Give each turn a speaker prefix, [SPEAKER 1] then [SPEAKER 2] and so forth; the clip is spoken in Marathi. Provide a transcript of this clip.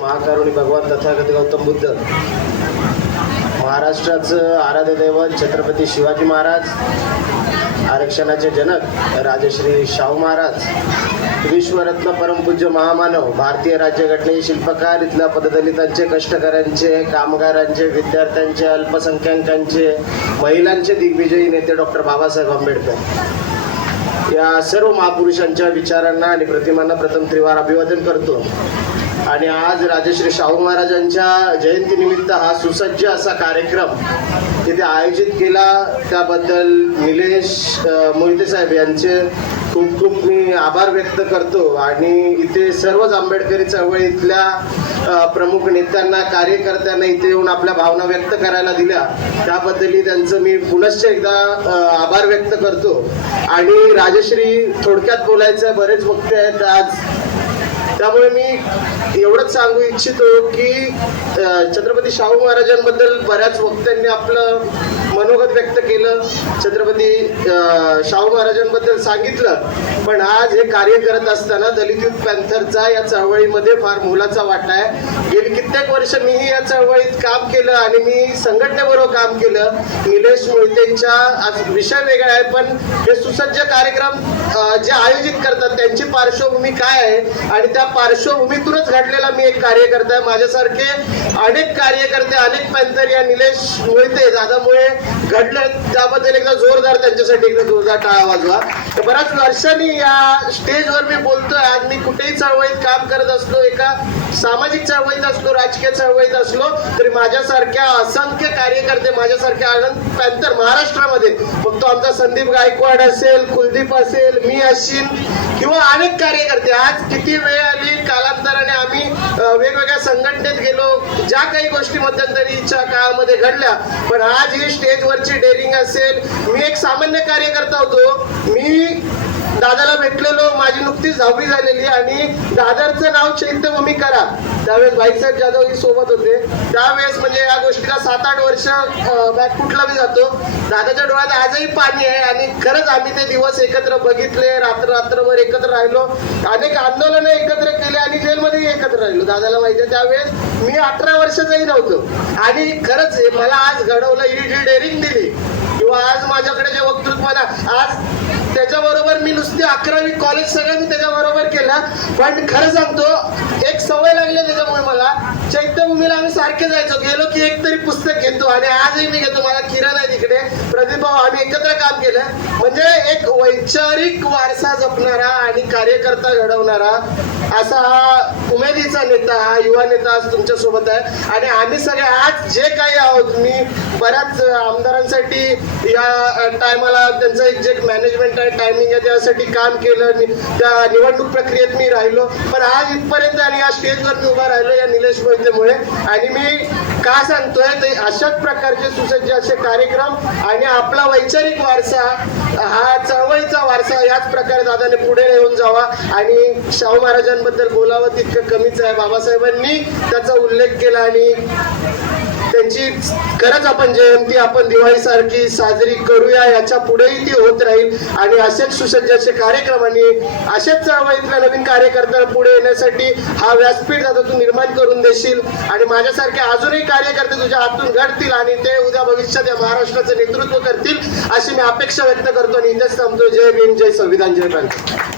[SPEAKER 1] महाकारुणी भगवान तथागत गौतम बुद्ध. महाराष्ट्राचं आराध्य दैवत छत्रपती शिवाजी महाराज आरक्षणाचे जनक राजश्री शाहू महाराज विश्वरत्न परमपूज्य महामानव भारतीय राज्यघटने शिल्पकार इथल्या पददलितांचे कष्टकऱ्यांचे कामगारांचे विद्यार्थ्यांचे अल्पसंख्याकांचे महिलांचे दिग्विजयी नेते डॉक्टर बाबासाहेब आंबेडकर. या सर्व महापुरुषांच्या विचारांना आणि प्रतिमांना प्रथम त्रिवार अभिवादन करतो. आणि आज राजश्री शाहू महाराजांच्या जयंतीनिमित्त हा सुसज्ज असा कार्यक्रम तिथे आयोजित केला. त्याबद्दल निलेश मोहिते साहेब यांचे खूप खूप मी आभार व्यक्त करतो. आणि इथे सर्वच आंबेडकरी चळवळीतल्या प्रमुख नेत्यांना कार्यकर्त्यांना इथे येऊन आपल्या भावना व्यक्त करायला दिल्या. त्याबद्दलही त्यांचं मी पुनश्च एकदा आभार व्यक्त करतो. आणि राजश्री थोडक्यात बोलायचं बरेच वक्ते आहेत आज. त्यामुळे मी एवढंच सांगू इच्छितो की छत्रपती शाहू महाराजांबद्दल बऱ्याच वक्त्यांनी आपलं मनोगत व्यक्त केलं. छत्रपती शाहू महाराजांबद्दल सांगितलं. पण आज हे कार्य करत असताना दलित युथ पॅन्थरचा या चळवळीमध्ये फार मोलाचा वाटा आहे. गेली कित्येक वर्ष मीही या चळवळीत काम केलं आणि मी संघटनेबरोबर काम केलं. निलेश मोहितेंच्या आज विषय वेगळा आहे पण हे सुसज्ज कार्यक्रम जे आयोजित करतात त्यांची पार्श्वभूमी काय आहे? आणि त्या पार्श्वभूमीतूनच घडलेला मी एक कार्यकर्ता आहे. माझ्यासारखे अनेक कार्यकर्ते अनेक पॅन्थर या निलेश मोहिते दादामुळे घडलं त्याबद्दल एकदा जोरदार त्यांच्यासाठी एकदा जोरदार टाळा वाजवा. तर बऱ्याच वर्षांनी या स्टेजवर मी बोलतोय. आज मी कुठेही चळवळीत काम करत असलो एका सामाजिक चळवळीत असलो राजकीय चळवळीत असलो तरी माझ्यासारख्या असंख्य कार्यकर्ते माझ्यासारख्या आनंद पॅन्थर महाराष्ट्रामध्ये फक्त आमचा संदीप गायकवाड असेल कुलदीप असेल मी असीन किंवा अनेक कार्यकर्ते आज किती वेळ वेगवेगळ्या संघटनेत गेलो ज्या काही गोष्टी मध्यंतरीच्या काळामध्ये घडल्या पण आज ही स्टेजवरची डेअरिंग असेल मी एक सामान्य कार्यकर्ता होतो. मी दादाला भेटलेलो माझी नुकतीच दहावी झालेली आणि दादरचं नाव चैत्यभूमी करा. त्यावेळेस भाईसाहेब जाधव ही सोबत होते. त्यावेळेस म्हणजे या गोष्टीला सात आठ वर्ष बॅक कुठला मी जातो. दादाच्या डोळ्यात आजही पाणी आहे आणि खरंच आम्ही ते दिवस एकत्र बघितले रात्र रात्रभर एकत्र राहिलो. अनेक आंदोलनं एकत्र केले वर्षात राहिलो. दादाला माहिती आहे त्यावेळेस मी अठरा वर्षाचाही नव्हतो. आणि खरंच हे मला आज घडवलं ही जी डेअरिंग दिली. किंवा आज माझ्याकडे जे वक्तृत्व आज त्याच्याबरोबर मी नुसती अकरावी कॉलेज सगळं मी त्याच्याबरोबर केलं. पण खरं सांगतो एक सवय लागली त्याच्यामुळे मला. चैत्यभूमीला आम्ही सारखे जायचो. गेलो की एक तरी पुस्तक घेतो आणि आजही मी घेतो. मला किरण आहे तिकडे. प्रदीप भाऊ आम्ही एकत्र काम केलं. म्हणजे एक वैचारिक वारसा जपणारा आणि कार्यकर्ता घडवणारा असा हा उमेदीचा नेता हा युवा नेता आज तुमच्यासोबत आहे. आणि आम्ही सगळे आज जे काही आहोत मी बऱ्याच आमदारांसाठी या टायमाला त्यांचं एक जे मॅनेजमेंट आहे टायमिंग आहे त्यासाठी काम केलं. त्या निवडणूक प्रक्रियेत मी राहिलो. पण आज इथपर्यंत आणि या स्टेजवर मी उभा राहिलो या निलेश मोहितेमुळे आणि मी का सांगतोय ते अशाच प्रकारचे सुसज्ज असे कार्यक्रम आणि आपला वैचारिक वारसा हा चळवळीचा वारसा याच प्रकारे दादाने पुढे नेऊन जावा. आणि शाहू महाराजांबद्दल बोलावं तितकं कमीच आहे. बाबासाहेबांनी त्याचा उल्लेख केला आणि त्यांची खरंच आपण जयंती आपण दिवाळी सारखी साजरी करूया याच्या पुढेही ती होत राहील. आणि असेच सुसज्ज असे कार्यक्रम आणि असेच चळवळीतल्या नवीन कार्यकर्त्यांना पुढे येण्यासाठी हा व्यासपीठ आता तू निर्माण करून देशील. आणि माझ्यासारखे अजूनही कार्यकर्ते तुझ्या हातून घडतील आणि ते उद्या भविष्यात या महाराष्ट्राचं नेतृत्व करतील अशी मी अपेक्षा व्यक्त करतो आणि इथेच थांबतो जय भीम जय संविधान जय भारत.